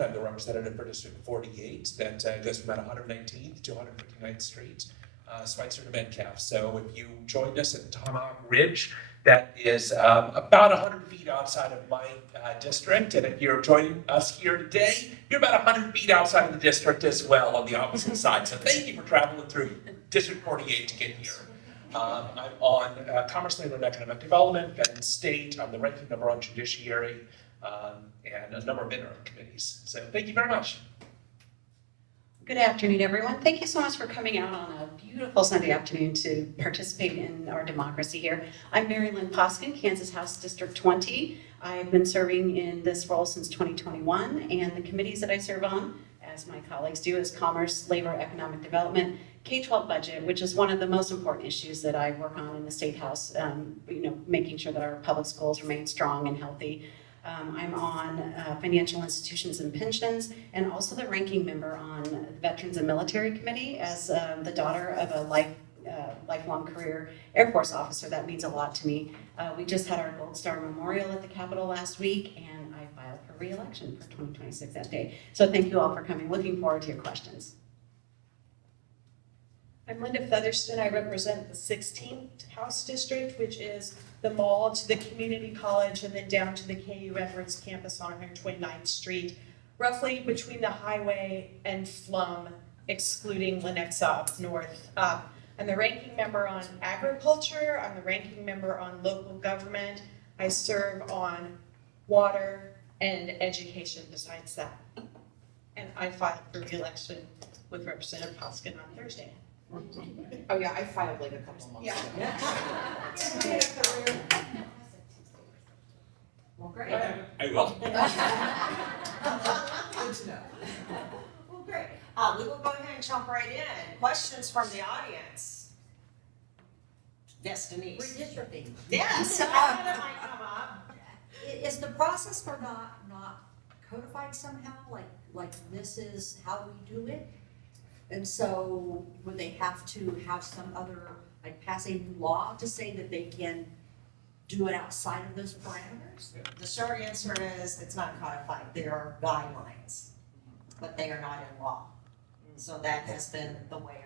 Thompson. I'm the representative for District 48 that goes from about 119th to 159th Street, Schweitzer to Metcalf. So if you joined us at Tomahawk Ridge, that is about 100 feet outside of my district. And if you're joining us here today, you're about 100 feet outside of the district as well on the opposite side. So thank you for traveling through District 48 to get here. I'm on Commerce, Labor, and Economic Development, and State. I'm the ranking member on Judiciary, and a number of interim committees. So thank you very much. Good afternoon, everyone. Thank you so much for coming out on a beautiful Sunday afternoon to participate in our democracy here. I'm Mary Lynn Poskin, Kansas House District 20. I've been serving in this role since 2021, and the committees that I serve on, as my colleagues do, is Commerce, Labor, Economic Development, K-12 budget, which is one of the most important issues that I work on in the State House, making sure that our public schools remain strong and healthy. I'm on Financial Institutions and Pensions, and also the ranking member on the Veterans and Military Committee as the daughter of a lifelong career Air Force officer. That means a lot to me. We just had our Gold Star Memorial at the Capitol last week, and I filed for re-election for 2026 that day. So thank you all for coming. Looking forward to your questions. I'm Linda Featherston. I represent the 16th House District, which is the mall to the community college and then down to the KU Edwards campus on 129th Street, roughly between the highway and Flum, excluding Lenexa North. I'm the ranking member on agriculture. I'm the ranking member on local government. I serve on water and education besides that. And I filed for re-election with Representative Poskin on Thursday. Oh yeah, I filed like a couple of months ago. Yeah. Well, great. I will. Good to know. Well, great. We will go ahead and jump right in. Questions from the audience? Yes, Denise. Redistricting. Yes. I thought it might come up. Is the process for not codified somehow? Like this is how we do it? And so would they have to have some other, like pass a new law to say that they can do it outside of those parameters? The short answer is it's not codified. There are guidelines, but they are not in law. So that has been the way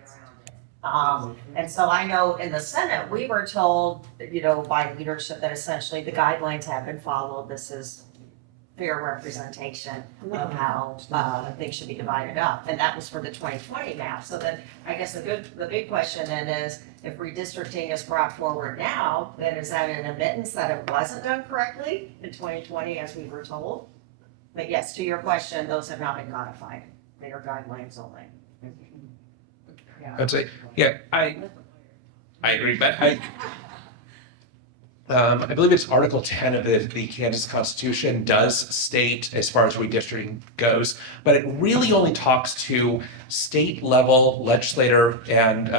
around it. And so I know in the Senate, we were told, by leadership that essentially the guidelines have been followed. This is fair representation of how things should be divided up. And that was for the 2020 map. So then I guess the big question then is, if redistricting is brought forward now, then is that an admittance that it wasn't done correctly in 2020 as we were told? But yes, to your question, those have not been codified. They are guidelines only. I'd say, yeah, I agree, but I believe it's Article 10 of the Kansas Constitution does state as far as redistricting goes, but it really only talks to state level legislative and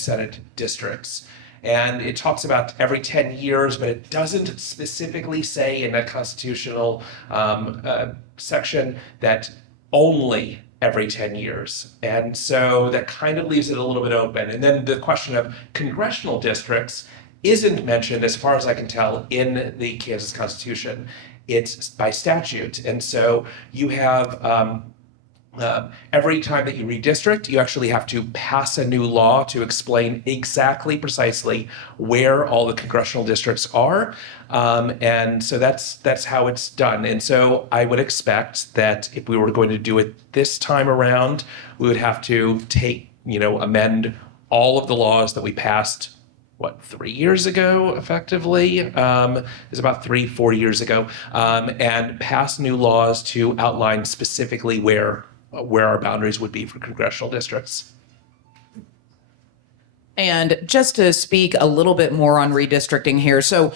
Senate districts. And it talks about every 10 years, but it doesn't specifically say in that constitutional section that only every 10 years. And so that kind of leaves it a little bit open. And then the question of congressional districts isn't mentioned, as far as I can tell, in the Kansas Constitution. It's by statute. And so you have every time that you redistrict, you actually have to pass a new law to explain exactly, precisely where all the congressional districts are. And so that's how it's done. And so I would expect that if we were going to do it this time around, we would have to amend all of the laws that we passed 3 years ago, effectively, is about 4 years ago, and pass new laws to outline specifically where our boundaries would be for congressional districts. And just to speak a little bit more on redistricting here. So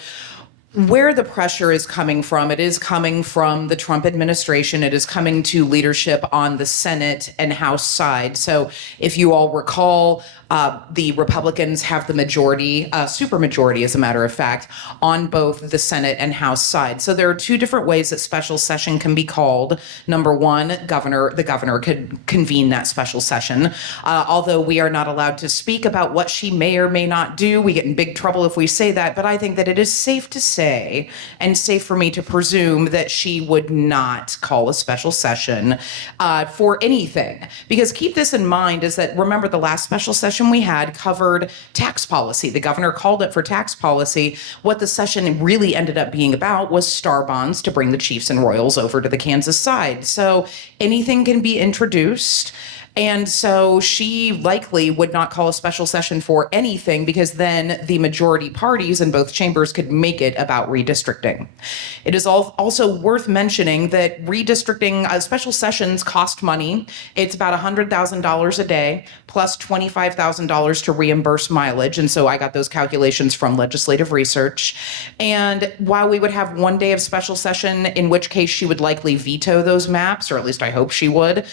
where the pressure is coming from, it is coming from the Trump administration. It is coming to leadership on the Senate and House side. So if you all recall, the Republicans have the majority, supermajority as a matter of fact, on both the Senate and House side. So there are two different ways that special session can be called. Number one, the governor could convene that special session. Although we are not allowed to speak about what she may or may not do. We get in big trouble if we say that. But I think that it is safe to say say, and safe for me to presume that she would not call a special session for anything. Because keep this in mind is that, remember, the last special session we had covered tax policy. The governor called it for tax policy. What the session really ended up being about was star bonds to bring the Chiefs and Royals over to the Kansas side. So anything can be introduced. And so she likely would not call a special session for anything because then the majority parties in both chambers could make it about redistricting. It is also worth mentioning that redistricting special sessions cost money. It's about $100,000 a day plus $25,000 to reimburse mileage. And so I got those calculations from legislative research. And while we would have one day of special session, in which case she would likely veto those maps, or at least I hope she would,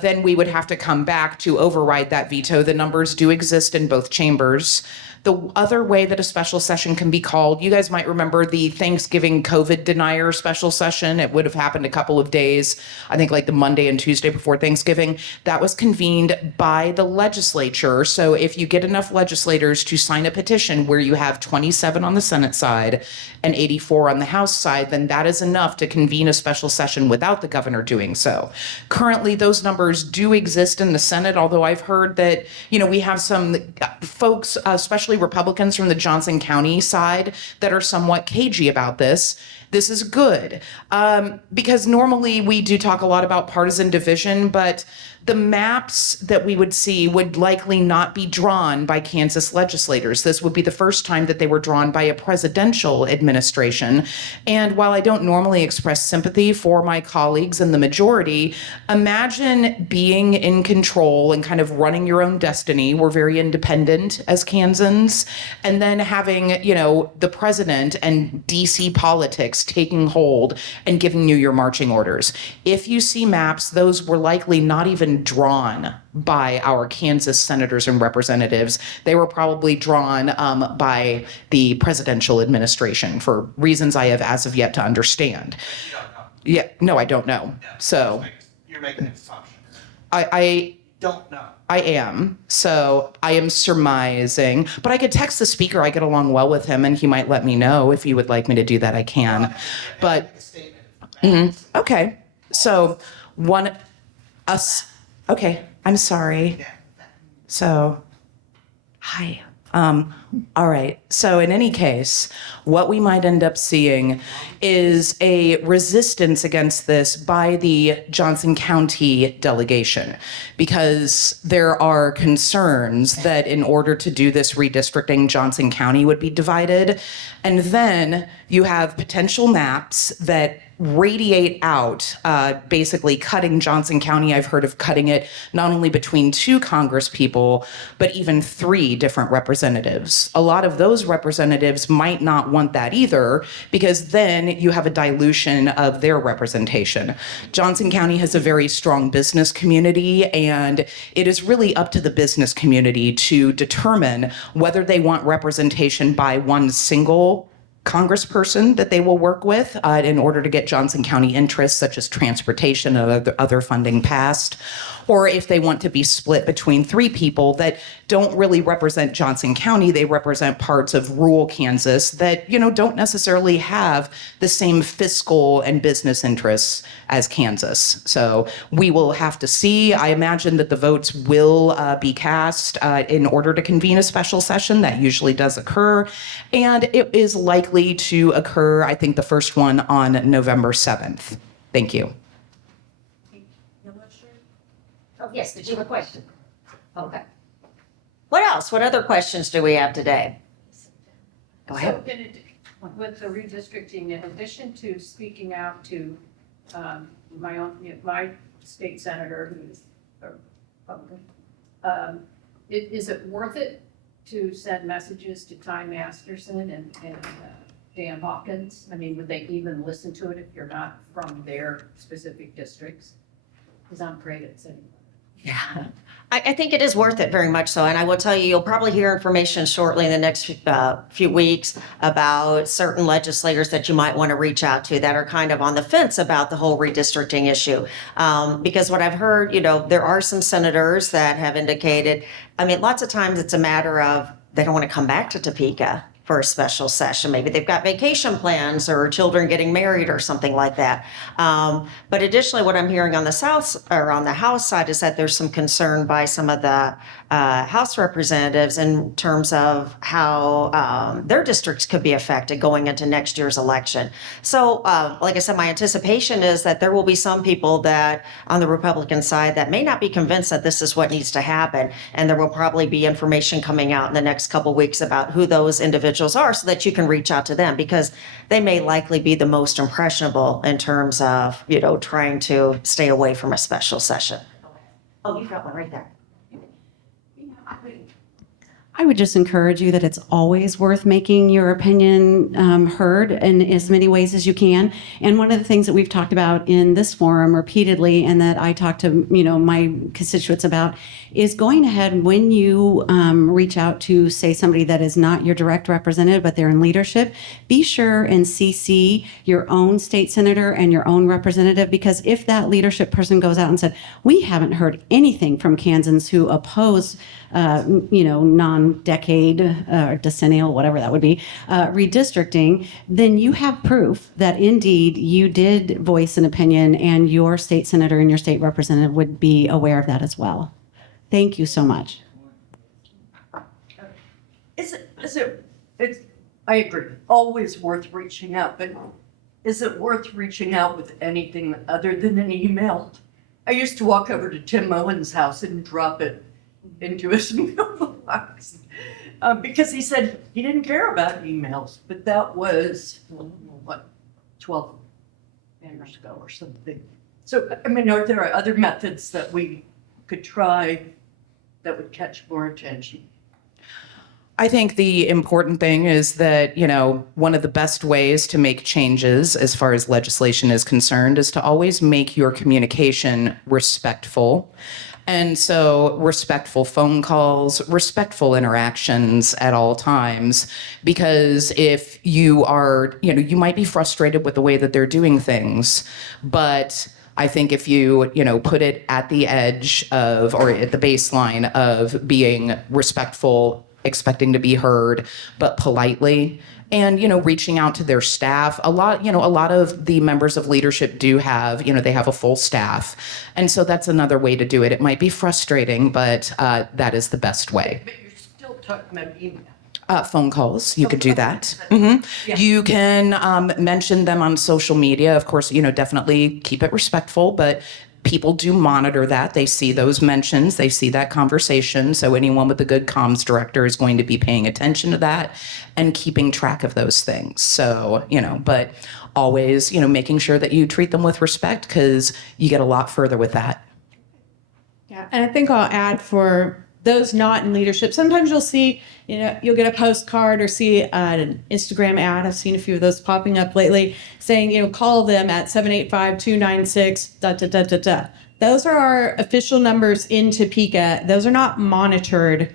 then we would have to come back to override that veto. The numbers do exist in both chambers. The other way that a special session can be called, you guys might remember the Thanksgiving COVID denier special session. It would have happened a couple of days, I think like the Monday and Tuesday before Thanksgiving. That was convened by the legislature. So if you get enough legislators to sign a petition where you have 27 on the Senate side and 84 on the House side, then that is enough to convene a special session without the governor doing so. Currently, those numbers do exist in the Senate, although I've heard that, we have some folks, especially Republicans from the Johnson County side, that are somewhat cagey about this. This is good because normally we do talk a lot about partisan division, but the maps that we would see would likely not be drawn by Kansas legislators. This would be the first time that they were drawn by a presidential administration. And while I don't normally express sympathy for my colleagues in the majority, imagine being in control and kind of running your own destiny. We're very independent as Kansans. And then having, the president and DC politics taking hold and giving you your marching orders. If you see maps, those were likely not even drawn by our Kansas senators and representatives. They were probably drawn by the presidential administration for reasons I have as of yet to understand. You don't know. Yeah, no, I don't know. So You're making an assumption. I Don't know. I am. So I am surmising, but I could text the speaker. I get along well with him and he might let me know. If you would like me to do that, I can. But okay. So okay, I'm sorry. So, hi. All right. So in any case, what we might end up seeing is a resistance against this by the Johnson County delegation, because there are concerns that in order to do this redistricting, Johnson County would be divided. And then you have potential maps that radiate out, basically cutting Johnson County. I've heard of cutting it not only between 2 Congress people, but even 3 different representatives. A lot of those representatives might not want that either, because then you have a dilution of their representation. Johnson County has a very strong business community, and it is really up to the business community to determine whether they want representation by one single congressperson that they will work with in order to get Johnson County interests such as transportation and other funding passed, or if they want to be split between 3 people that don't really represent Johnson County. They represent parts of rural Kansas that, don't necessarily have the same fiscal and business interests as Kansas. So we will have to see. I imagine that the votes will be cast in order to convene a special session. That usually does occur. And it is likely to occur, I think, the first one on November 7th. Thank you. Oh, yes, did you have a question? Okay. What else? What other questions do we have today? Go ahead. So with the redistricting, in addition to speaking out to my state senator, who's a Republican, is it worth it to send messages to Ty Masterson and Dan Hawkins? I mean, would they even listen to it if you're not from their specific districts? Because I'm afraid it's anyway. Yeah, I think it is worth it very much so. And I will tell you, you'll probably hear information shortly in the next few weeks about certain legislators that you might want to reach out to that are kind of on the fence about the whole redistricting issue. Because what I've heard, there are some senators that have indicated, lots of times it's a matter of they don't want to come back to Topeka. for a special session. Maybe they've got vacation plans or children getting married or something like that. But additionally, what I'm hearing on the House side is that there's some concern by some of the House representatives in terms of how their districts could be affected going into next year's election. So, like I said, my anticipation is that there will be some people that on the Republican side that may not be convinced that this is what needs to happen, and there will probably be information coming out in the next couple weeks about who those individuals are so that you can reach out to them, because they may likely be the most impressionable in terms of, trying to stay away from a special session. Oh, you've got one right there. I would just encourage you that it's always worth making your opinion heard in as many ways as you can. And one of the things that we've talked about in this forum repeatedly, and that I talk to my constituents about, is going ahead when you reach out to, say, somebody that is not your direct representative, but they're in leadership, be sure and CC your own state senator and your own representative, because if that leadership person goes out and said, we haven't heard anything from Kansans who oppose non-decade or decennial, whatever that would be, redistricting, then you have proof that indeed you did voice an opinion, and your state senator and your state representative would be aware of that as well. Thank you so much. I agree, always worth reaching out, but is it worth reaching out with anything other than an email? I used to walk over to Tim Moen's house and drop it into his mailbox because he said he didn't care about emails, but that was, 12 years ago or something. So, are there other methods that we could try that would catch more attention? I think the important thing is that, one of the best ways to make changes as far as legislation is concerned is to always make your communication respectful. And so respectful phone calls, respectful interactions at all times, because if you are, you might be frustrated with the way that they're doing things, but I think if you, put it at the edge of, or at the baseline of being respectful, expecting to be heard, but politely, and, reaching out to their staff. A lot of the members of leadership do have, they have a full staff. And so that's another way to do it. It might be frustrating, but that is the best way. But you're still talking about email. Phone calls, you could do that. Mm-hmm. Yeah. You can mention them on social media. Of course, definitely keep it respectful, but people do monitor that. They see those mentions, they see that conversation. So anyone with a good comms director is going to be paying attention to that and keeping track of those things. So, but always, making sure that you treat them with respect, because you get a lot further with that. Yeah, and I think I'll add for those not in leadership, sometimes you'll see, you'll get a postcard or see an Instagram ad. I've seen a few of those popping up lately saying, call them at 785-296, . Those are our official numbers in Topeka. Those are not monitored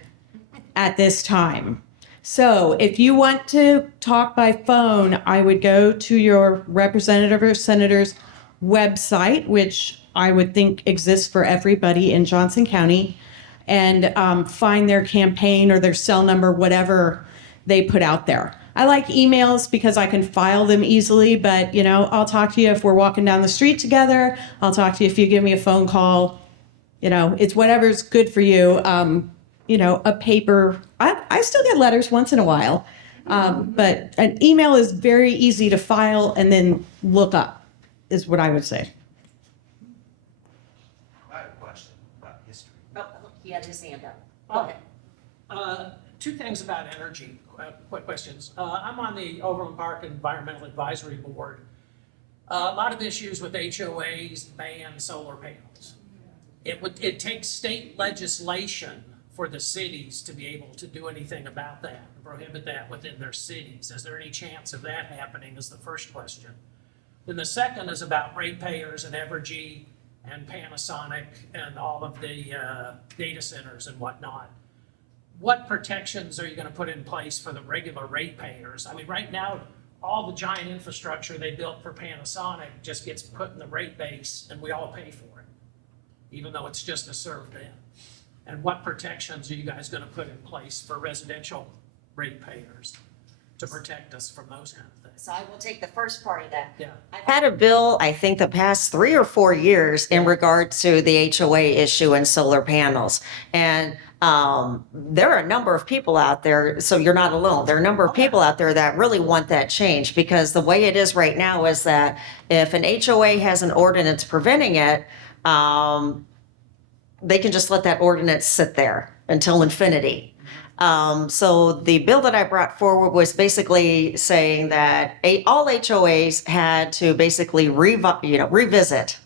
at this time. So if you want to talk by phone, I would go to your representative or senator's website, which I would think exists for everybody in Johnson County, and find their campaign or their cell number, whatever they put out there. I like emails because I can file them easily, but I'll talk to you if we're walking down the street together. I'll talk to you if you give me a phone call. It's whatever's good for you. A paper. I still get letters once in a while, but an email is very easy to file and then look up, is what I would say. I have a question about history. Oh, look, he had his hand up. Go ahead. Two things about energy, quick questions. I'm on the Overland Park Environmental Advisory Board. A lot of issues with HOAs ban solar panels. It takes state legislation for the cities to be able to do anything about that, prohibit that within their cities. Is there any chance of that happening is the first question. Then the second is about ratepayers and Evergy and Panasonic and all of the data centers and whatnot. What protections are you going to put in place for the regular ratepayers? I mean, right now, all the giant infrastructure they built for Panasonic just gets put in the rate base and we all pay for it, even though it's just a served in. And what protections are you guys going to put in place for residential ratepayers? to protect us from those kind of things. So I will take the first part of that. Yeah. I've had a bill, I think the past 3 or 4 years in regard to the HOA issue and solar panels. And there are a number of people out there, so you're not alone. There are a number of people out there that really want that change, because the way it is right now is that if an HOA has an ordinance preventing it, they can just let that ordinance sit there until infinity. So the bill that I brought forward was basically saying that all HOAs had to basically revisit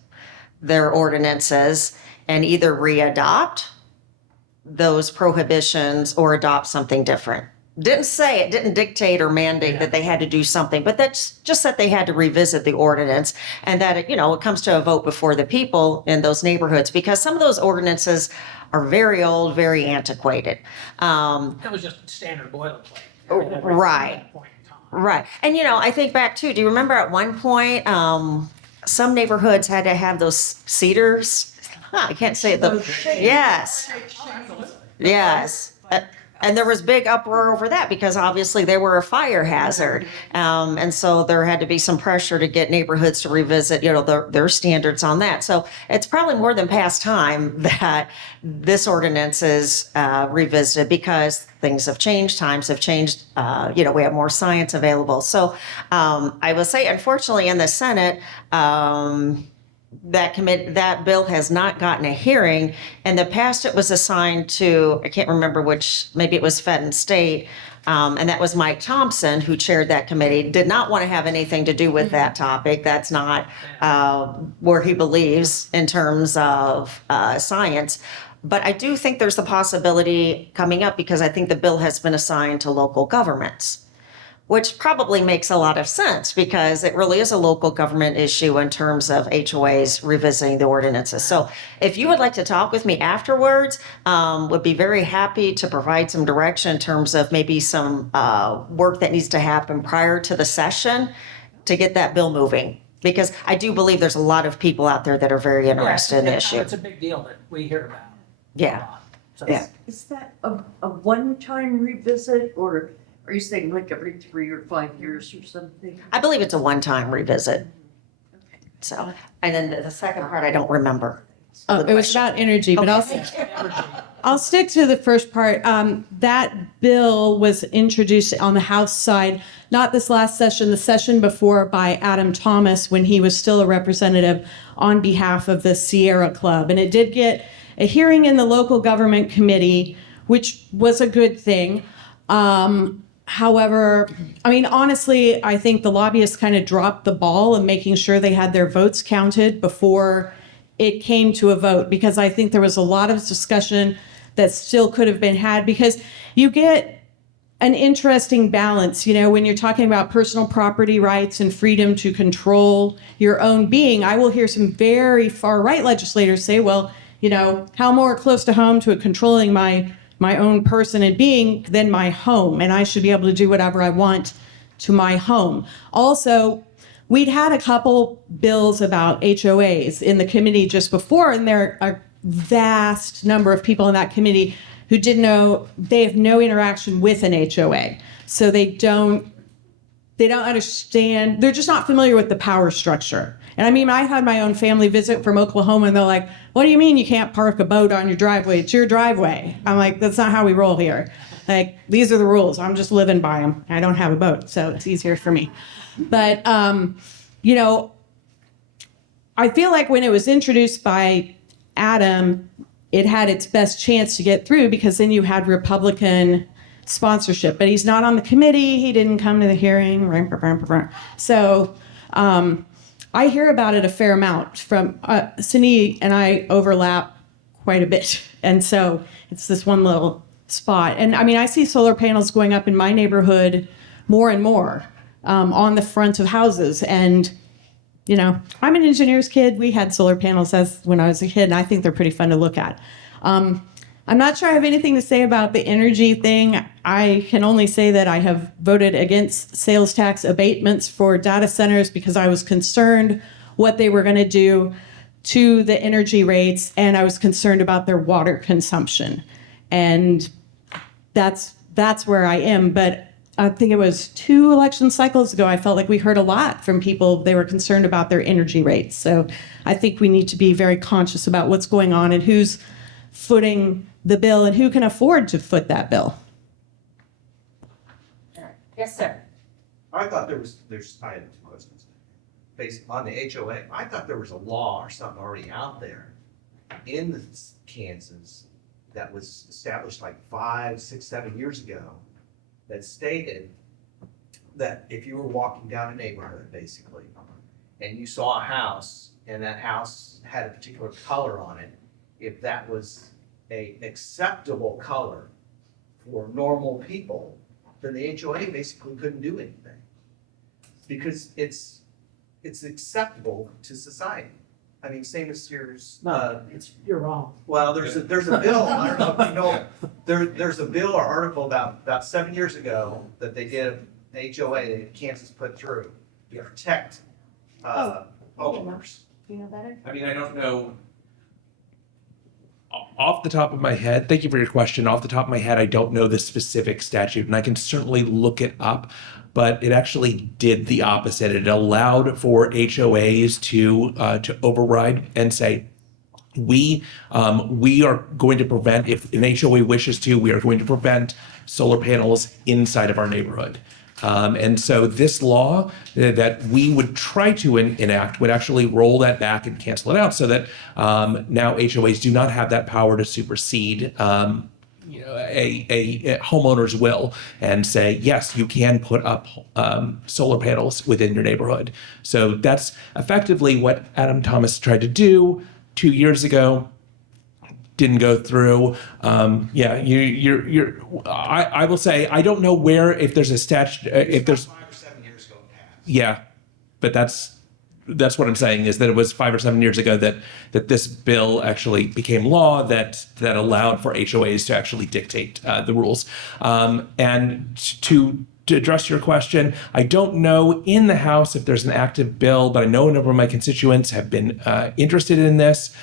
their ordinances and either readopt those prohibitions or adopt something different. Didn't dictate or mandate that they had to do something, but that's just that they had to revisit the ordinance, and that it comes to a vote before the people in those neighborhoods, because some of those ordinances are very old, very antiquated. It was just standard boilerplate. Everything right Right. at that point in time. Right. And I think back too, do you remember at one point, some neighborhoods had to have those cedars? I can't say it. Yes. Yes. And there was big uproar over that because obviously they were a fire hazard. And so there had to be some pressure to get neighborhoods to revisit, their standards on that. So it's probably more than past time that this ordinance is revisited, because things have changed, times have changed. We have more science available. So I will say, unfortunately, in the Senate, that bill has not gotten a hearing. In the past, it was assigned to, I can't remember which, maybe it was Fed and State, and that was Mike Thompson, who chaired that committee. Did not want to have anything to do with that topic. That's not where he believes in terms of science. But I do think there's the possibility coming up, because I think the bill has been assigned to local governments, which probably makes a lot of sense, because it really is a local government issue in terms of HOAs revisiting the ordinances. So if you would like to talk with me afterwards, would be very happy to provide some direction in terms of maybe some work that needs to happen prior to the session to get that bill moving. Because I do believe there's a lot of people out there that are very interested in the issue. It's a big deal that we hear about. Yeah. A lot. So Yeah. Is that a one-time revisit, or are you saying like every 3 or 5 years or something? I believe it's a one-time revisit. So, and then the second part, I don't remember. Oh, it was about energy, but I'll stick to the first part. That bill was introduced on the House side, not this last session, the session before, by Adam Thomas when he was still a representative on behalf of the Sierra Club. And it did get a hearing in the local government committee, which was a good thing. However, honestly, I think the lobbyists kind of dropped the ball in making sure they had their votes counted before it came to a vote, because I think there was a lot of discussion that still could have been had, because you get an interesting balance, when you're talking about personal property rights and freedom to control your own being. I will hear some very far right legislators say, well, how more close to home to controlling my own person and being than my home, and I should be able to do whatever I want to my home. Also, we'd had a couple bills about HOAs in the committee just before, and there are a vast number of people in that committee who didn't know, they have no interaction with an HOA. So they don't understand, they're just not familiar with the power structure. And I had my own family visit from Oklahoma, and they're like, what do you mean you can't park a boat on your driveway? It's your driveway. I'm like, that's not how we roll here. Like, these are the rules. I'm just living by them. I don't have a boat, so it's easier for me. But, I feel like when it was introduced by Adam, it had its best chance to get through, because then you had Republican sponsorship. But he's not on the committee. He didn't come to the hearing. So I hear about it a fair amount from Cindy, and I overlap quite a bit. And so it's this one little spot. And I see solar panels going up in my neighborhood more and more on the front of houses. And, I'm an engineer's kid. We had solar panels when I was a kid, and I think they're pretty fun to look at. I'm not sure I have anything to say about the energy thing. I can only say that I have voted against sales tax abatements for data centers because I was concerned what they were going to do to the energy rates, and I was concerned about their water consumption. And that's where I am. But I think it was 2 election cycles ago, I felt like we heard a lot from people. They were concerned about their energy rates. So I think we need to be very conscious about what's going on and who's footing the bill and who can afford to foot that bill. Yes, sir. I thought I had 2 questions. Based on the HOA, I thought there was a law or something already out there in Kansas that was established like 5, 6, 7 years ago that stated that if you were walking down a neighborhood, basically, and you saw a house and that house had a particular color on it, if that was a acceptable color for normal people, then the HOA basically couldn't do anything. Because it's acceptable to society. I mean, same as yours. You're wrong. Well, there's a bill, I don't know if you know, there's a bill or article about 7 years ago that they did, the HOA that Kansas put through to protect homeowners. Do you know better? I mean, I don't know. Off the top of my head, thank you for your question. Off the top of my head, I don't know the specific statute, and I can certainly look it up, but it actually did the opposite. It allowed for HOAs to override and say, we are going to prevent, if an HOA wishes to, we are going to prevent solar panels inside of our neighborhood. And so this law that we would try to enact would actually roll that back and cancel it out so that now HOAs do not have that power to supersede a homeowner's will and say, yes, you can put up solar panels within your neighborhood. So that's effectively what Adam Thomas tried to do 2 years ago. Didn't go through. I will say I don't know where, if there's a statute, if there's 5 or 7 years ago it passed. yeah, but that's what I'm saying is that it was 5 or 7 years ago that this bill actually became law that allowed for HOAs to actually dictate the rules. And to address your question, I don't know in the House if there's an active bill, but I know a number of my constituents have been interested in this.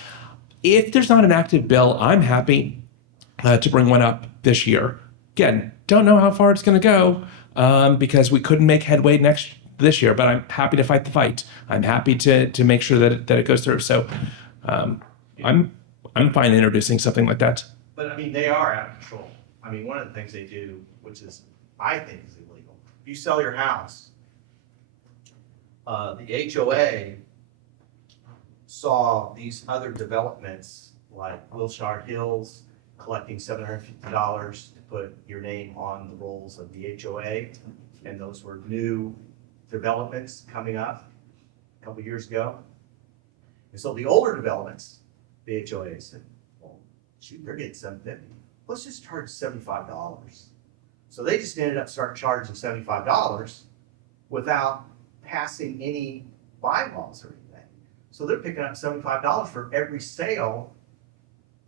If there's not an active bill, I'm happy to bring one up this year. Again, don't know how far it's going to go because we couldn't make headway this year, but I'm happy to fight the fight. I'm happy to make sure that it goes through. So I'm fine introducing something like that. But I mean, they are out of control. I mean, one of the things they do, which is, I think is illegal. If you sell your house, the HOA saw these other developments like Wilshire Hills collecting $750 to put your name on the rolls of the HOA. And those were new developments coming up a couple years ago. And so the older developments, the HOA said, well, shoot, they're getting $750. Let's just charge $75. So they just ended up charging $75 without passing any bylaws or anything. So they're picking up $75 for every sale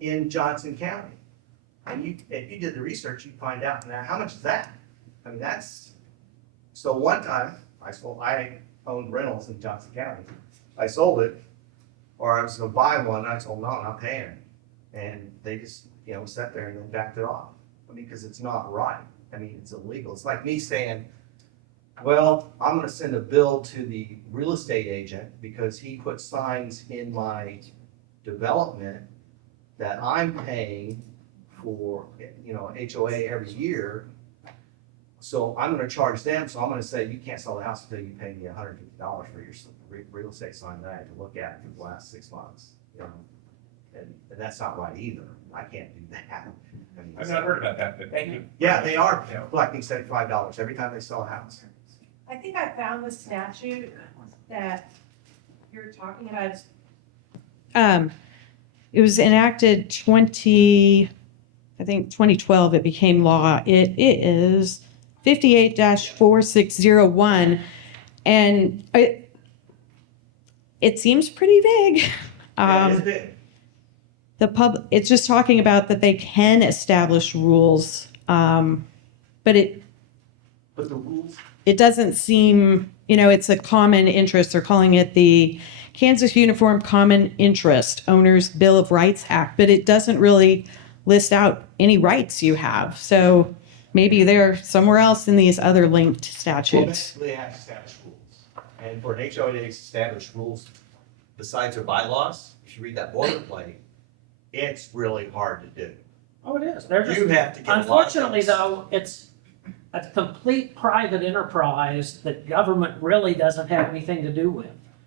in Johnson County. And if you did the research, you'd find out. Now, how much is that? I mean, so one time I owned rentals in Johnson County. I sold it, or I was gonna buy one, and I told them, no, I'm not paying it. And they just, sat there and then backed it off. I mean, because it's not right. I mean, it's illegal. It's like me saying, well, I'm gonna send a bill to the real estate agent because he put signs in my development that I'm paying for, HOA every year. So I'm gonna charge them, so I'm gonna say, you can't sell the house until you pay me $150 for your real estate sign that I had to look at for the last 6 months, And that's not right either. I can't do that. I mean, I've not heard about that, but thank you. yeah, they are collecting $75 every time they sell a house. I think I found the statute that you're talking about. It was enacted 2012, it became law. It is 58-4601, and it seems pretty vague. Yeah, it is big. It's just talking about that they can establish rules, but But the rules, it doesn't seem, it's a common interest. They're calling it the Kansas Uniform Common Interest Owners Bill of Rights Act, but it doesn't really list out any rights you have. So maybe they're somewhere else in these other linked Well, statutes. basically, they have established rules. And for an HOA to establish rules besides their bylaws, if you read that boilerplate, it's really hard to do. Oh, it is. They're just, You have to get a lot of unfortunately things. though, it's a complete private enterprise that government really doesn't have anything to do with.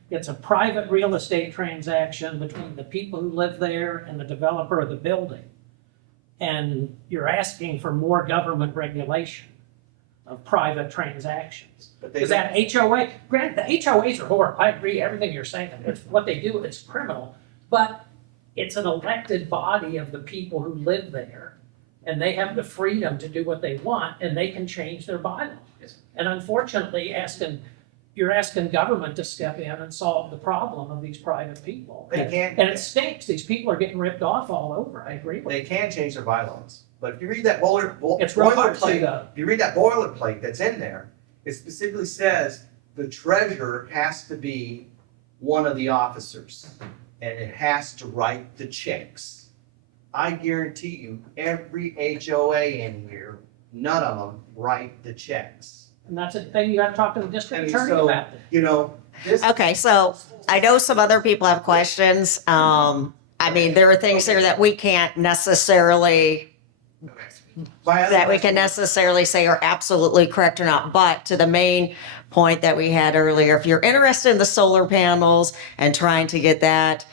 It's a private real estate transaction between the people who live there and the developer of the building. And you're asking for more government regulation of private transactions. But they Because don't- that HOA, granted, the HOAs are horrible. I agree, everything you're saying. It's what they do, it's criminal. But it's an elected body of the people who live there. And they have the freedom to do what they want, and they can change their bylaws. And unfortunately, you're asking government to step in and solve the problem of these private people. They can't. And it stinks. These people are getting ripped off all over. I agree with you. They can change their bylaws, but if you read that It's real hard to do boilerplate, though. if you read that boilerplate that's in there, it specifically says the treasurer has to be one of the officers, and it has to write the checks. I guarantee you, every HOA in here, none of them write the checks. And that's a thing you gotta talk to the I district mean, attorney so, about. you know, this. Okay, so I know some other people have questions. I mean, there are things here that we can't necessarily, that we can necessarily say are absolutely correct or not. But to the main point that we had earlier, if you're interested in the solar panels and trying to get that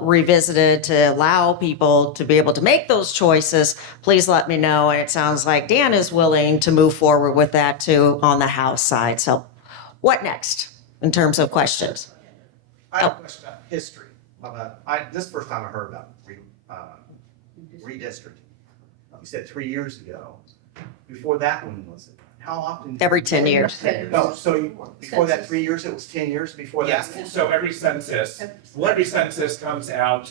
revisited to allow people to be able to make those choices, please let me know. And it sounds like Dan is willing to move forward with that too on the House side. So what next in terms of questions? I have a question about history. This is the first time I heard about redistricting. You said 3 years ago. Before that one, was it? How often? Every 10 years. No, so before that 3 years, it was 10 years before that? Yes, so every census comes out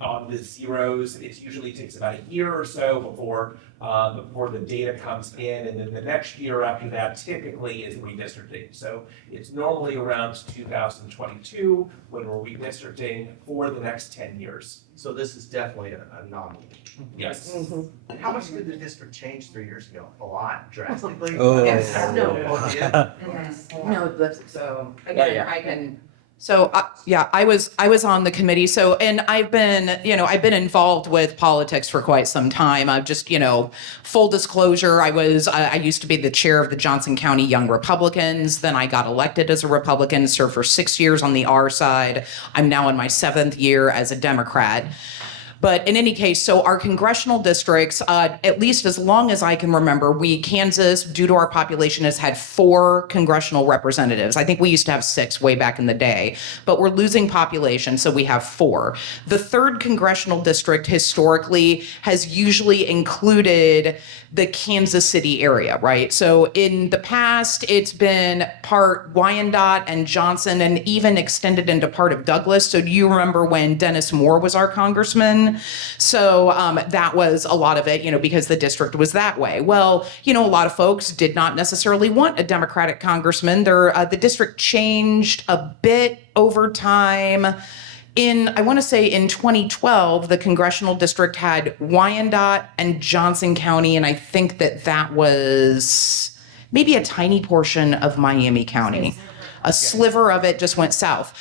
on the zeros. It usually takes about a year or so before the data comes in, and then the next year after that typically is redistricting. So it's normally around 2022 when we're redistricting for the next 10 years. So this is definitely a anomaly. Yes. How much did the district change 3 years ago? A lot, drastically? Oh. Yes. No. Yeah. No, but So Yeah, again, yeah. I can. So yeah, I was on the committee. So and I've been involved with politics for quite some time. I've just full disclosure, I used to be the chair of the Johnson County Young Republicans. Then I got elected as a Republican, served for 6 years on the R side. I'm now in my 7th year as a Democrat. But in any case, so our congressional districts, at least as long as I can remember, Kansas, due to our population, has had 4 congressional representatives. I think we used to have 6 way back in the day, but we're losing population, so we have 4. The 3rd congressional district historically has usually included the Kansas City area, right? So in the past, it's been part Wyandotte and Johnson and even extended into part of Douglas. So do you remember when Dennis Moore was our congressman? So that was a lot of it, because the district was that way. Well, a lot of folks did not necessarily want a Democratic congressman. The district changed a bit over time. I want to say in 2012, the congressional district had Wyandotte and Johnson County, and I think that was maybe a tiny portion of Miami County. A sliver of it just went south.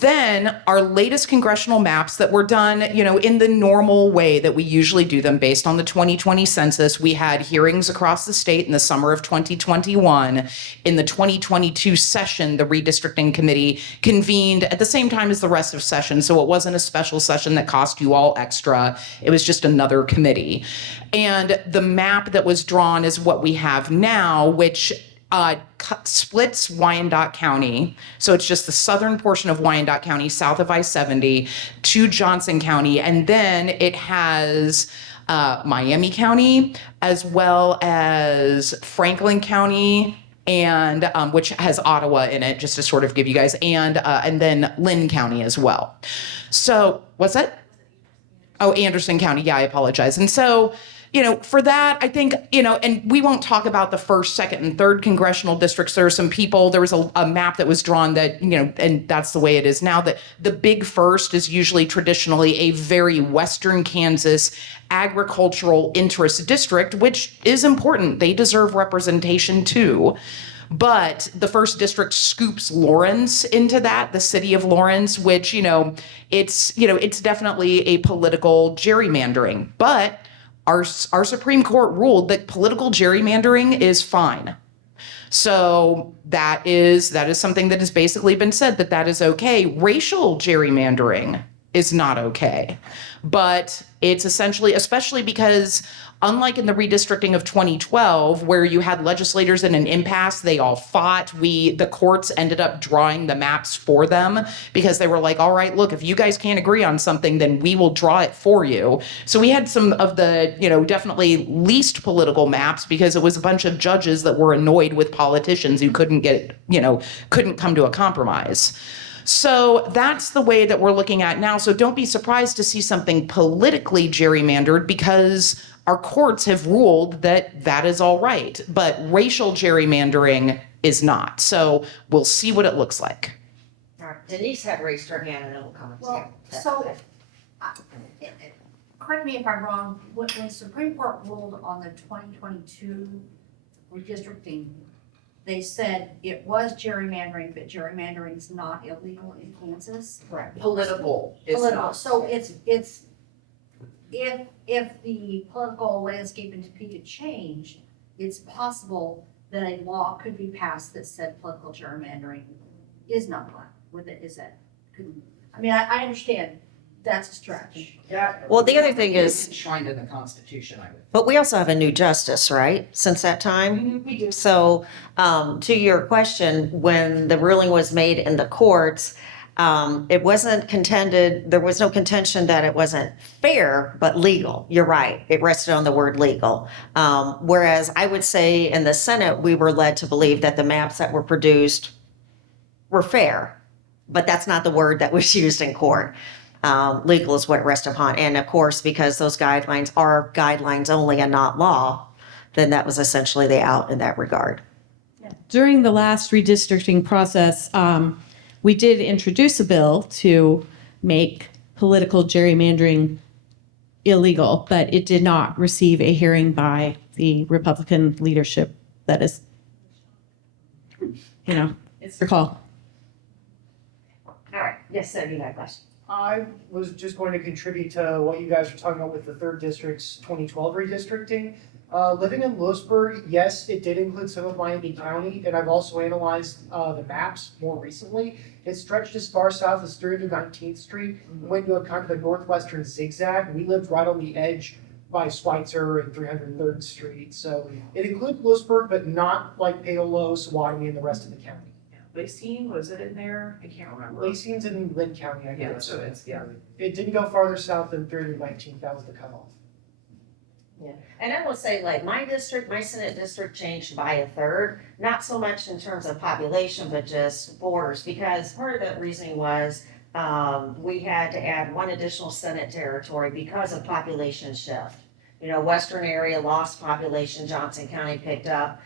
Then our latest congressional maps that were done, in the normal way that we usually do them based on the 2020 census, we had hearings across the state in the summer of 2021. In the 2022 session, the redistricting committee convened at the same time as the rest of session. So it wasn't a special session that cost you all extra. It was just another committee. And the map that was drawn is what we have now, which splits Wyandotte County. So it's just the southern portion of Wyandotte County, south of I-70, to Johnson County. And then it has Miami County, as well as Franklin County, and which has Ottawa in it, just to sort of give you guys, and then Lynn County as well. So what's that? Oh, Anderson County. Yeah, I apologize. And so For that, I think, and we won't talk about the first, second, and third congressional districts. There are some people, there was a map that was drawn that, and that's the way it is now, that the big first is usually traditionally a very Western Kansas agricultural interest district, which is important. They deserve representation too. But the first district scoops Lawrence into that, the city of Lawrence, which, it's definitely a political gerrymandering. But our Supreme Court ruled that political gerrymandering is fine. So that is something that has basically been said, that is okay. Racial gerrymandering is not okay. But it's essentially, especially because unlike in the redistricting of 2012, where you had legislators in an impasse, they all fought. The courts ended up drawing the maps for them because they were like, all right, look, if you guys can't agree on something, then we will draw it for you. So we had some of the, definitely least political maps because it was a bunch of judges that were annoyed with politicians who couldn't come to a compromise. So that's the way that we're looking at now. So don't be surprised to see something politically gerrymandered because our courts have ruled that is all right. But racial gerrymandering is not. So we'll see what it looks like. All right, Denise had raised her hand and then we'll come to you. Well, so, correct me if I'm wrong, when the Supreme Court ruled on the 2022 redistricting, they said it was gerrymandering, but gerrymandering is not illegal in Kansas. Correct. Political is Political, not. so it's, if the political landscape in Topeka changed, it's possible that a law could be passed that said political gerrymandering is not allowed. I understand that's a stretch. Well, the other thing It's is, enshrined in the Constitution, I would. but we also have a new justice, right, since that time? We do. So, to your question, when the ruling was made in the courts, it wasn't contended, there was no contention that it wasn't fair, but legal. You're right. It rested on the word legal. Whereas I would say in the Senate, we were led to believe that the maps that were produced were fair, but that's not the word that was used in court. Legal is what it rests upon. And of course, because those guidelines are guidelines only and not law, then that was essentially the out in that regard. During the last redistricting process, we did introduce a bill to make political gerrymandering illegal, but it did not receive a hearing by the Republican leadership. That is, it's their call. All right. Yes, sir. You got a question? I was just going to contribute to what you guys were talking about with the third district's 2012 redistricting. Living in Lewisburg, yes, it did include some of Miami County, and I've also analyzed the maps more recently. It stretched as far south as 319th Street, went to a kind of a northwestern zigzag. We lived right on the edge by Schweitzer and 303rd Street, so it included Lewisburg, but not like Paolo, Sawanee, and the rest of the county. Lacine, was it in there? I can't remember. Lacine's in Lynn County, I Yeah, guess. so it's, yeah. It didn't go farther south than 319th, that was the cutoff. Yeah, and I will say, like, my Senate district changed by a third, not so much in terms of population, but just borders, because part of the reasoning was, we had to add one additional Senate territory because of population shift. Western area lost population, Johnson County picked up,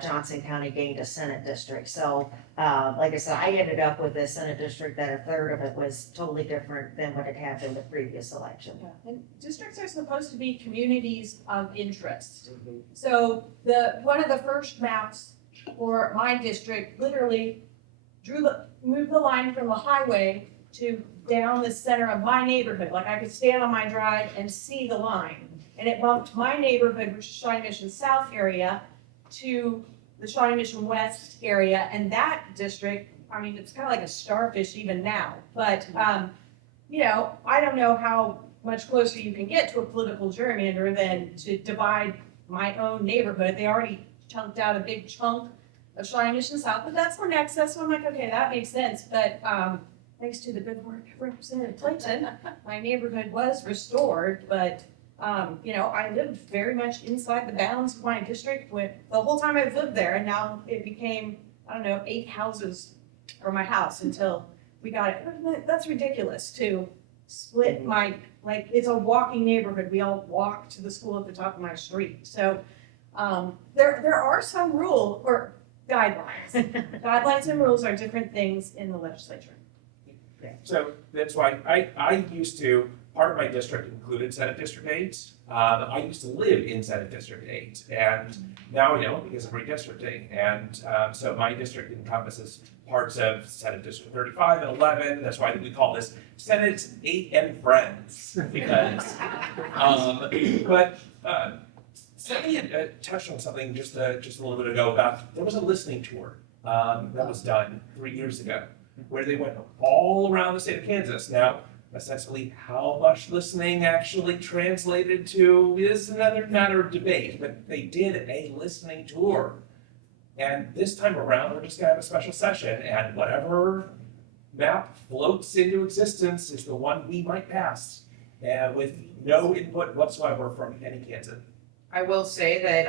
Johnson County gained a Senate district. So, like I said, I ended up with a Senate district that a third of it was totally different than what it had been the previous election. And districts are supposed to be communities of interest. So one of the first maps for my district literally moved the line from the highway to down the center of my neighborhood. Like I could stand on my drive and see the line. And it bumped my neighborhood, which is Shawnee Mission South area, to the Shawnee Mission West area. And that district, it's kind of like a starfish even now. But, I don't know how much closer you can get to a political gerrymander than to divide my own neighborhood. They already chunked out a big chunk of Shawnee Mission South, but that's where next. That's where I'm like, okay, that makes sense. But thanks to the good work of Representative Clayton, my neighborhood was restored. But I lived very much inside the bounds of my district the whole time I've lived there, and now it became 8 houses for my house until we got it. That's ridiculous to split my, like, it's a walking neighborhood. We all walk to the school at the top of my street. So, there are some rule or guidelines. Guidelines and rules are different things in the legislature. So that's why I used to, part of my district included Senate District 8. I used to live in Senate District 8, and now I don't because of redistricting. And so my district encompasses parts of Senate District 35 and 11. That's why we call this Senate 8 and Friends, because, but Sally had touched on something just a little bit ago about, there was a listening tour that was done 3 years ago, where they went all around the state of Kansas. Now, essentially, how much listening actually translated to is another matter of debate, but they did a listening tour. And this time around, we're just gonna have a special session, and whatever map floats into existence is the one we might pass, with no input whatsoever from any Kansan. I will say that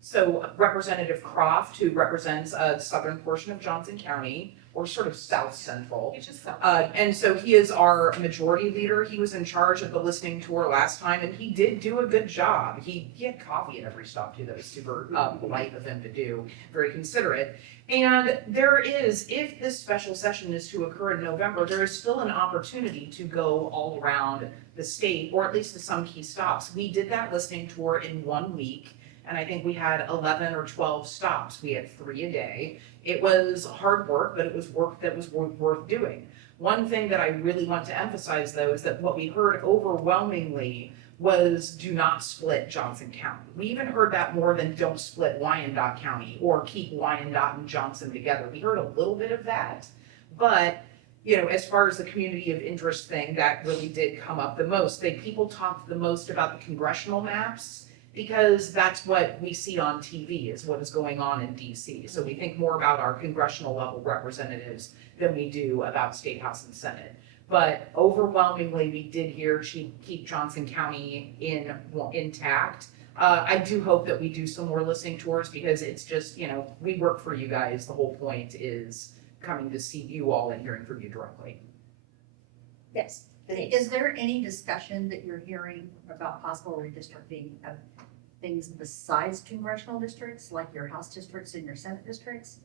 so Representative Croft, who represents a southern portion of Johnson County, or sort of south central. And so he is our majority leader. He was in charge of the listening tour last time, and he did do a good job. He had coffee at every stop too. That was super polite of him to do, very considerate. And there is, if this special session is to occur in November, there is still an opportunity to go all around the state, or at least to some key stops. We did that listening tour in 1 week. And I think we had 11 or 12 stops. We had 3 a day. It was hard work, but it was work that was worth doing. One thing that I really want to emphasize, though, is that what we heard overwhelmingly was do not split Johnson County. We even heard that more than don't split Wyandotte County or keep Wyandotte and Johnson together. We heard a little bit of that, but as far as the community of interest thing, that really did come up the most. People talked the most about the congressional maps, because that's what we see on TV is what is going on in DC. So we think more about our congressional level representatives than we do about State House and Senate. But overwhelmingly, we did hear keep Johnson County intact. I do hope that we do some more listening tours, because it's just, we work for you guys. The whole point is coming to see you all and hearing from you directly. Yes. Is there any discussion that you're hearing about possible redistricting of things besides congressional districts, like your House districts and your Senate districts?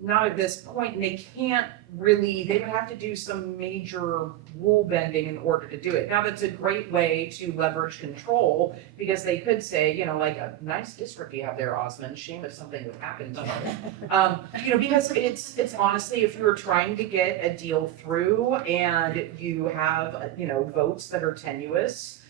Not at this point, and they can't really, they would have to do some major rule bending in order to do it. Now, that's a great way to leverage control, because they could say, like, a nice district you have there, Osmond, shame if something would happen to you. Because it's honestly, if you're trying to get a deal through and you have, votes that are tenuous,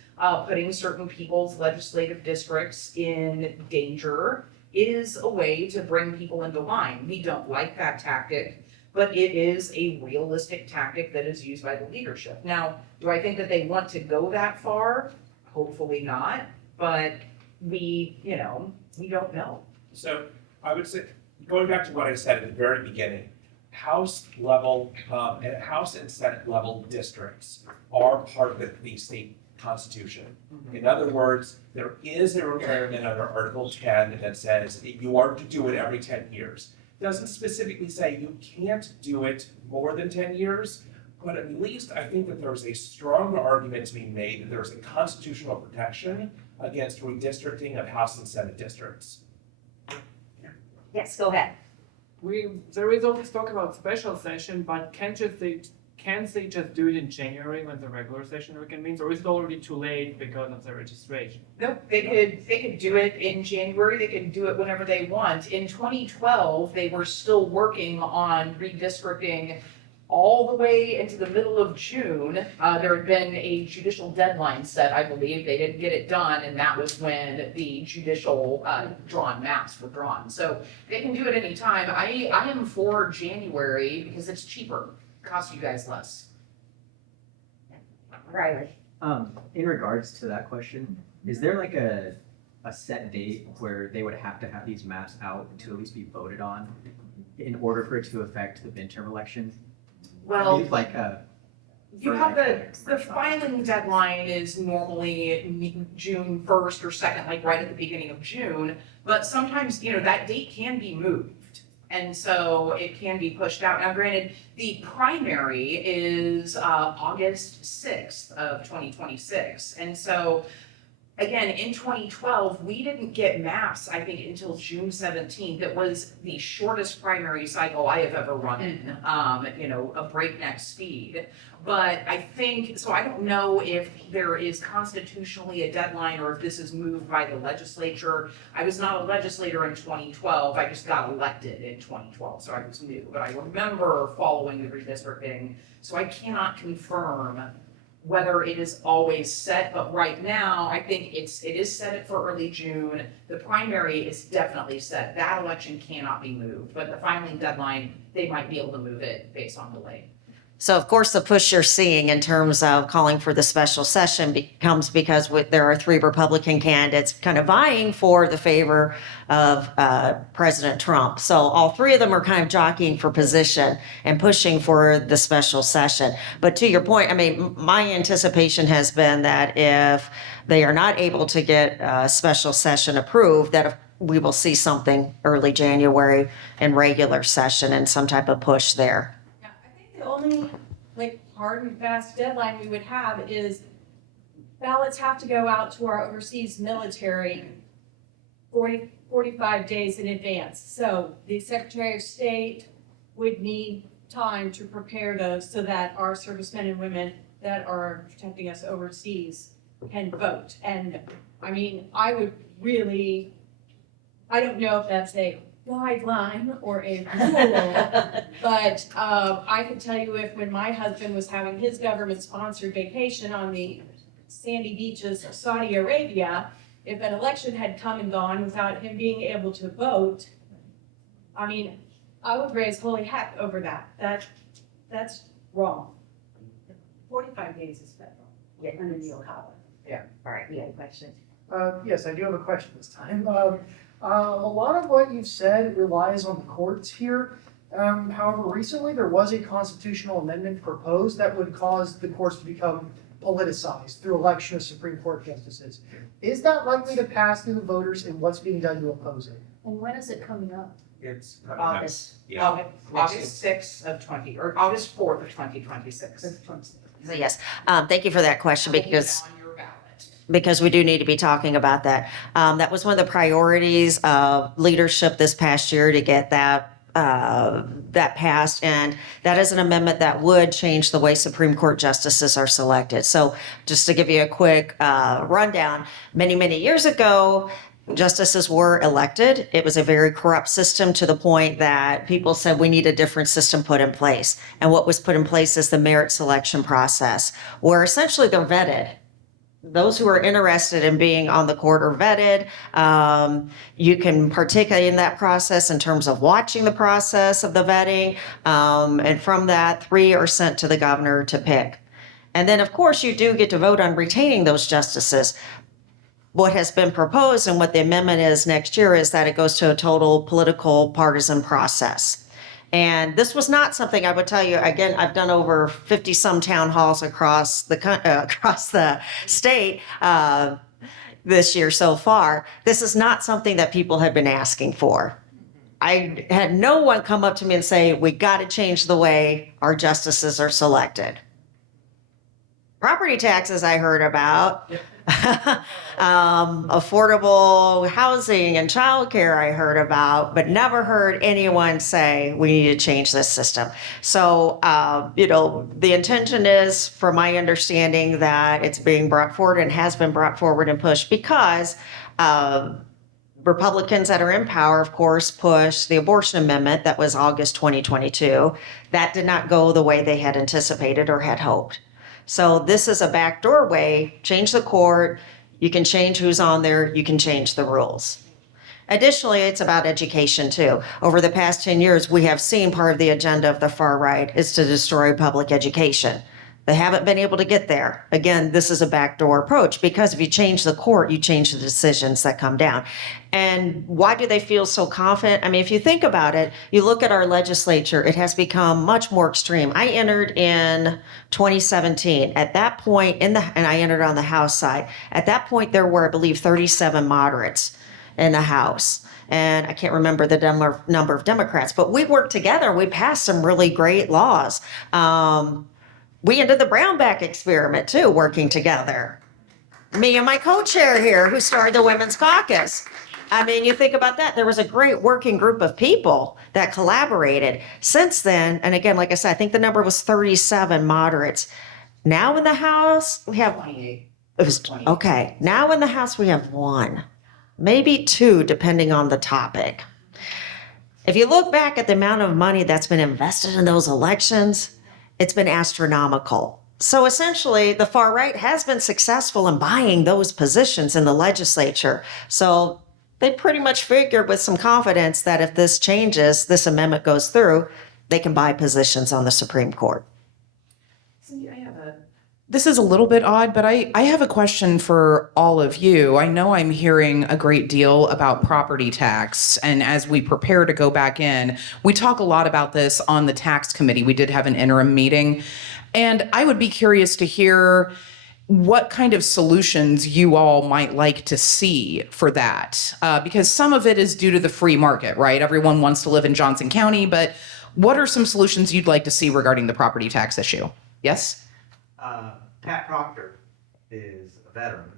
putting certain people's legislative districts in danger is a way to bring people into line. We don't like that tactic, but it is a realistic tactic that is used by the leadership. Now, do I think that they want to go that far? Hopefully not, but we don't know. So I would say, going back to what I said at the very beginning, House level, and House and Senate level districts are part of the state Constitution. In other words, there is a requirement under Article 10 that says that you are to do it every 10 years. It doesn't specifically say you can't do it more than 10 years, but at least I think that there's a strong argument to be made that there's a constitutional protection against redistricting of House and Senate districts. Yes, go ahead. There is always talk about special session, but can't they just do it in January when the regular session reconvenes, or is it already too late because of the registration? Nope, they could do it in January, they could do it whenever they want. In 2012, they were still working on redistricting all the way into the middle of June. There had been a judicial deadline set, I believe. They didn't get it done, and that was when the judicial drawn maps were drawn. So they can do it anytime. I am for January because it's cheaper. Cost you guys less. Riley. In regards to that question, is there like a set date where they would have to have these maps out to at least be voted on in order for it to affect the midterm election? Well, you for have like the filing deadline is normally June 1st or 2nd, like right at the beginning of June, but sometimes, that date can be moved. And so it can be pushed out. Now, granted, the primary is August 6th of 2026. And so again, in 2012, we didn't get maps, I think, until June 17th. It was the shortest primary cycle I have ever run in, a breakneck speed. But I think, so I don't know if there is constitutionally a deadline or if this is moved by the legislature. I was not a legislator in 2012, I just got elected in 2012, so I was new. But I remember following the redistricting, so I cannot confirm whether it is always set, but right now, I think it is set for early June. The primary is definitely set. That election cannot be moved, but the filing deadline, they might be able to move it based on delay. So of course, the push you're seeing in terms of calling for the special session becomes because there are 3 Republican candidates kind of vying for the favor of President Trump. So all 3 of them are kind of jockeying for position and pushing for the special session. But to your point, I mean, my anticipation has been that if they are not able to get a special session approved, that we will see something early January in regular session and some type of push there. The only hard and fast deadline we would have is ballots have to go out to our overseas military 45 days in advance. So the Secretary of State would need time to prepare those so that our servicemen and women that are protecting us overseas can vote. And I mean, I don't know if that's a guideline or a rule, but I can tell you when my husband was having his government-sponsored vacation on the sandy beaches of Saudi Arabia, if an election had come and gone without him being able to vote, I mean, I would raise holy heck over that. That's wrong. 45 days is federal under the Ohio. Yeah, all right, you have a question? Yes, I do have a question this time. A lot of what you've said relies on the courts here. However, recently there was a constitutional amendment proposed that would cause the courts to become politicized through election of Supreme Court justices. Is that likely to pass through the voters, and what's being done to oppose it? And when is it coming up? It's August. Yeah. August 6th of August 4th of 2026. So yes, thank you for that question because On your ballot. because we do need to be talking about that. That was one of the priorities of leadership this past year to get that passed, and that is an amendment that would change the way Supreme Court justices are selected. So just to give you a quick rundown, many years ago, justices were elected. It was a very corrupt system to the point that people said we need a different system put in place. And what was put in place is the merit selection process, where essentially they're vetted. Those who are interested in being on the court are vetted. You can participate in that process in terms of watching the process of the vetting. And from that, 3 are sent to the governor to pick. And then, of course, you do get to vote on retaining those justices. What has been proposed and what the amendment is next year is that it goes to a total political partisan process. And this was not something I would tell you, again, I've done over 50 some town halls across the state this year so far. This is not something that people have been asking for. I had no one come up to me and say, we got to change the way our justices are selected. Property taxes I heard about. Affordable housing and childcare I heard about, but never heard anyone say we need to change this system. So, the intention is, from my understanding, that it's being brought forward and has been brought forward and pushed because Republicans that are in power, of course, pushed the abortion amendment that was August 2022. That did not go the way they had anticipated or had hoped. So this is a backdoor way, change the court, you can change who's on there, you can change the rules. Additionally, it's about education too. Over the past 10 years, we have seen part of the agenda of the far right is to destroy public education. They haven't been able to get there. Again, this is a backdoor approach because if you change the court, you change the decisions that come down. And why do they feel so confident? I mean, if you think about it, you look at our legislature, it has become much more extreme. I entered in 2017. At that point, and I entered on the House side. At that point, there were, I believe, 37 moderates. in the House. And I can't remember the number of Democrats, but we worked together. We passed some really great laws. We ended the Brownback experiment too, working together. Me and my co-chair here who started the Women's Caucus. I mean, you think about that. There was a great working group of people that collaborated. Since then, and again, like I said, I think the number was 37 moderates. Now in the House, we have 28. it was okay. Now in the House, we have one, maybe two, depending on the topic. If you look back at the amount of money that's been invested in those elections, it's been astronomical. So essentially, the far right has been successful in buying those positions in the legislature. So they pretty much figured with some confidence that if this changes, this amendment goes through, they can buy positions on the Supreme Court. This is a little bit odd, but I have a question for all of you. I know I'm hearing a great deal about property tax, and as we prepare to go back in, we talk a lot about this on the tax committee. We did have an interim meeting, and I would be curious to hear what kind of solutions you all might like to see for that, because some of it is due to the free market, right? Everyone wants to live in Johnson County, but what are some solutions you'd like to see regarding the property tax issue? Yes? Pat Proctor is a veteran,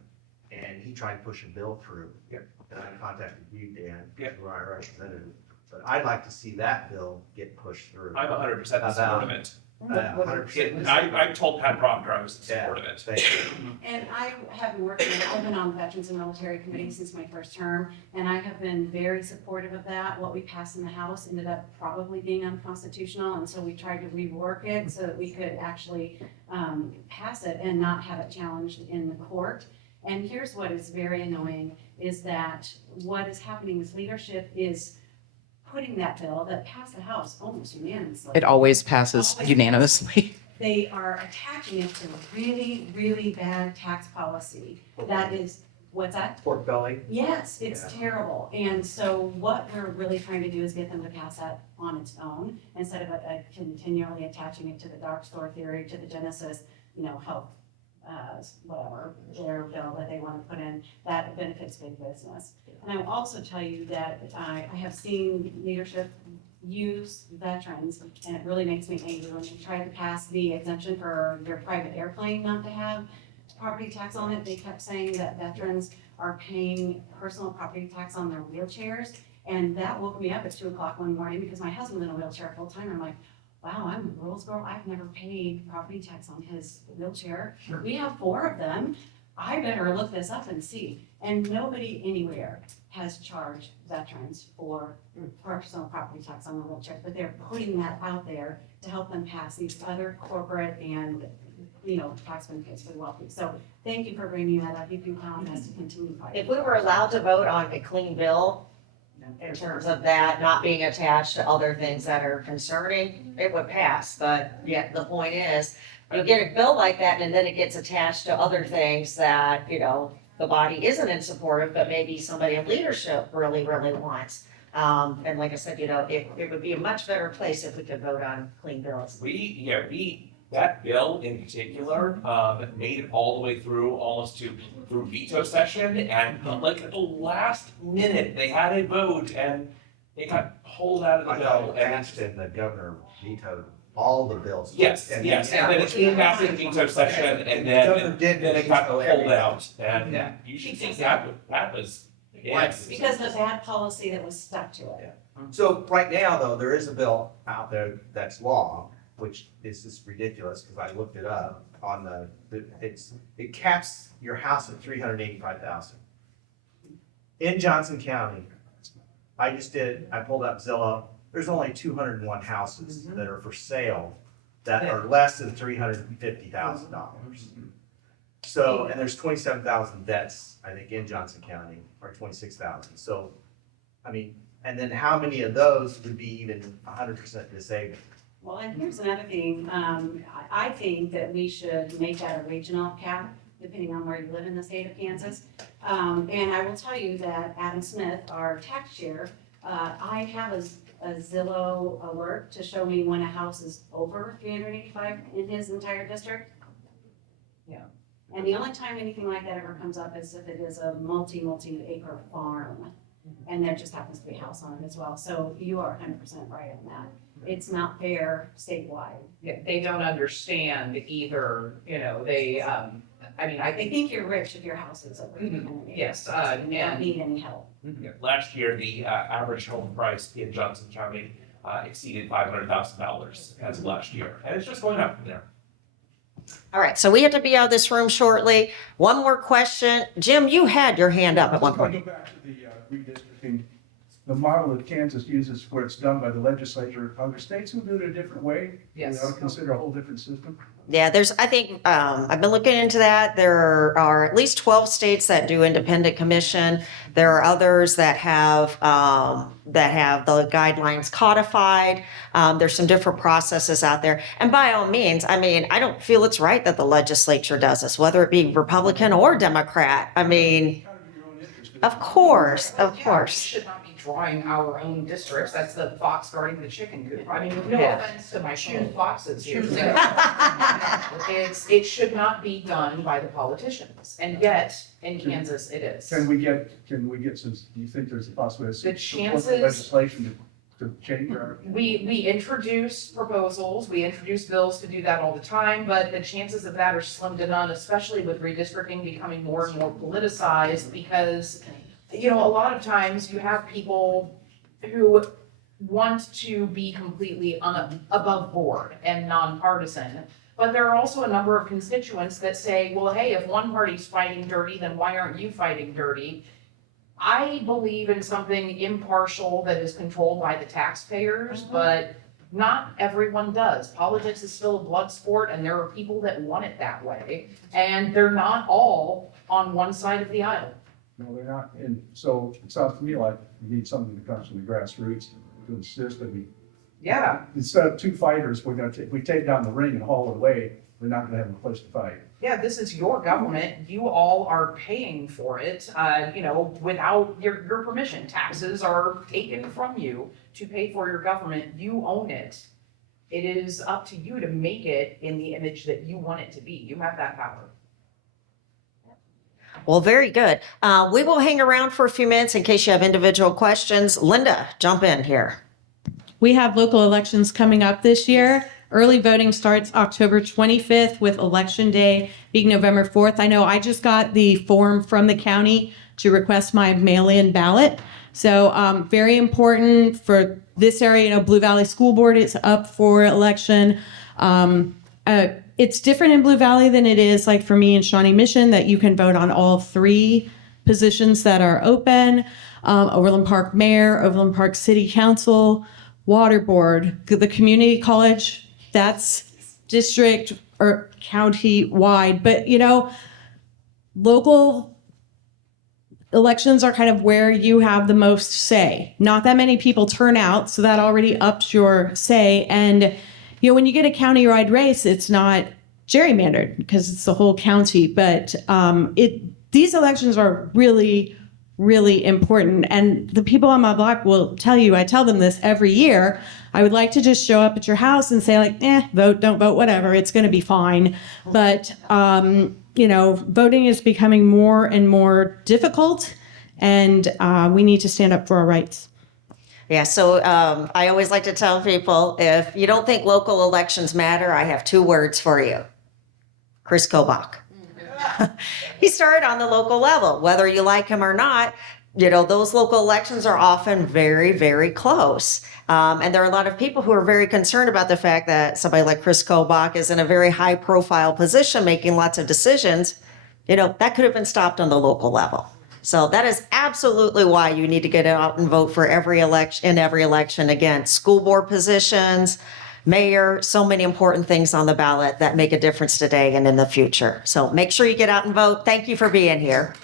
and he tried to push a bill through. Yep. And I contacted you, Dan, Yep. who are our representative, but I'd like to see that bill get pushed through. I'm 100% in support of it. 100%. I told Pat Proctor I was in Yeah, support of it. thank you. And I have been working, I've been on the Veterans and Military Committee since my first term, and I have been very supportive of that. What we passed in the House ended up probably being unconstitutional, and so we tried to rework it so that we could actually pass it and not have it challenged in the court. And here's what is very annoying, is that what is happening with leadership is putting that bill that passed the House almost unanimously. It always passes unanimously. They are attaching it to really, really bad tax policy. That is, what's that? Pork belly. Yes, it's Yeah. terrible. And so what we're really trying to do is get them to pass that on its own instead of continually attaching it to the dark store theory, to the Genesis, health, whatever, their bill that they want to put in that benefits big business. And I will also tell you that I have seen leadership use veterans, and it really makes me angry when they tried to pass the exemption for their private airplane not to have property tax on it. They kept saying that veterans are paying personal property tax on their wheelchairs. And that woke me up at 2:00 one morning because my husband's in a wheelchair full time. I'm like, wow, I'm a rules girl. I've never paid property tax on his wheelchair. Sure. We have 4 of them. I better look this up and see. And nobody anywhere has charged veterans for personal property tax on their wheelchairs, but they're putting that out there to help them pass these other corporate and, tax benefits for the wealthy. So thank you for bringing that up. You can count on us to continue fighting. If we were allowed to vote on a clean bill, in terms of that not being attached to other things that are concerning, it would pass. But yet the point is, you get a bill like that and then it gets attached to other things that, the body isn't in support of, but maybe somebody in leadership really, really wants. And like I said, it would be a much better place if we could vote on clean bills. That bill in particular, made it all the way through almost through veto session, and like at the last minute, they had a vote and it got pulled out of the I thought bill. it passed and the governor vetoed all the bills. Yes, and then it came back in veto session, and then it got pulled out, and you should think that was, yes. Because the bad policy that was stuck to it. So right now, though, there is a bill out there that's law, which is just ridiculous, because I looked it up on it caps your house at $385,000. In Johnson County, I pulled up Zillow, there's only 201 houses that are for sale that are less than $350,000. So, and there's 27,000 deaths, I think, in Johnson County, or 26,000. So, I mean, and then how many of those would be even 100% disabled? Well, and here's another thing, I think that we should make that a regional cap, depending on where you live in the state of Kansas. And I will tell you that Adam Smith, our tax chair, I have a Zillow alert to show me when a house is over 385 in his entire district. Yeah. And the only time anything like that ever comes up is if it is a multi-acre farm. And there just happens to be a house on it as well. So you are 100% right on that. It's not fair statewide. Yeah, they don't understand either, they, I mean, I I think, think you're rich if your house is over. yes, You don't need any help. Yeah, last year, the average home price in Johnson County exceeded $500,000 as of last year, and it's just going up from there. All right, so we have to be out of this room shortly. One more question. Jim, you had your hand up at one point. Go back to the redistricting. The model that Kansas uses where it's done by the legislature, are there states who do it a different way? Yes. We ought to consider a whole different system. Yeah, I think, I've been looking into that. There are at least 12 states that do independent commission. There are others that have the guidelines codified. There's some different processes out there. And by all means, I mean, I don't feel it's right that the legislature does this, whether it be Republican or Democrat. I mean, Kind of your own interest. of course, yeah, of we course. should not be drawing our own districts. That's the fox guarding the chicken coop. I mean, no Yeah. offense to my two foxes here. It should not be done by the politicians, and yet in Kansas it is. Can we get some, do you think there's a possibility The of support chances- for legislation to change our? We introduce proposals, we introduce bills to do that all the time, but the chances of that are slim to none, especially with redistricting becoming more and more politicized, because, a lot of times you have people who want to be completely above board and nonpartisan. But there are also a number of constituents that say, well, hey, if one party's fighting dirty, then why aren't you fighting dirty? I believe in something impartial that is controlled by the taxpayers, but not everyone does. Politics is still a blood sport, and there are people that want it that way. And they're not all on one side of the aisle. No, they're not. And so it sounds to me like we need something that comes from the grassroots to insist that we, Yeah, instead of two fighters, we take down the ring and haul it away, we're not gonna have a place to fight. yeah, this is your government. You all are paying for it, without your permission. Taxes are taken from you to pay for your government. You own it. It is up to you to make it in the image that you want it to be. You have that power. Well, very good. We will hang around for a few minutes in case you have individual questions. Linda, jump in here. We have local elections coming up this year. Early voting starts October 25th with Election Day being November 4th. I know I just got the form from the county to request my mail-in ballot. So very important for this area. Blue Valley School Board is up for election. It's different in Blue Valley than it is like for me in Shawnee Mission, that you can vote on all three positions that are open. Overland Park Mayor, Overland Park City Council, Water Board, the community college, that's district or county wide. But, local elections are kind of where you have the most say. Not that many people turn out, so that already ups your say. And, when you get a county-wide race, it's not gerrymandered because it's the whole county. But these elections are really, really important. And the people on my block will tell you, I tell them this every year, I would like to just show up at your house and say like, vote, don't vote, whatever, it's going to be fine. But, voting is becoming more and more difficult, and we need to stand up for our rights. Yeah, so I always like to tell people, if you don't think local elections matter, I have two words for you. Chris Kobach. He started on the local level, whether you like him or not. Those local elections are often very, very close. And there are a lot of people who are very concerned about the fact that somebody like Chris Kobach is in a very high profile position making lots of decisions. That could have been stopped on the local level. So that is absolutely why you need to get out and vote for every election. Again, school board positions, mayor, so many important things on the ballot that make a difference today and in the future. So make sure you get out and vote. Thank you for being here.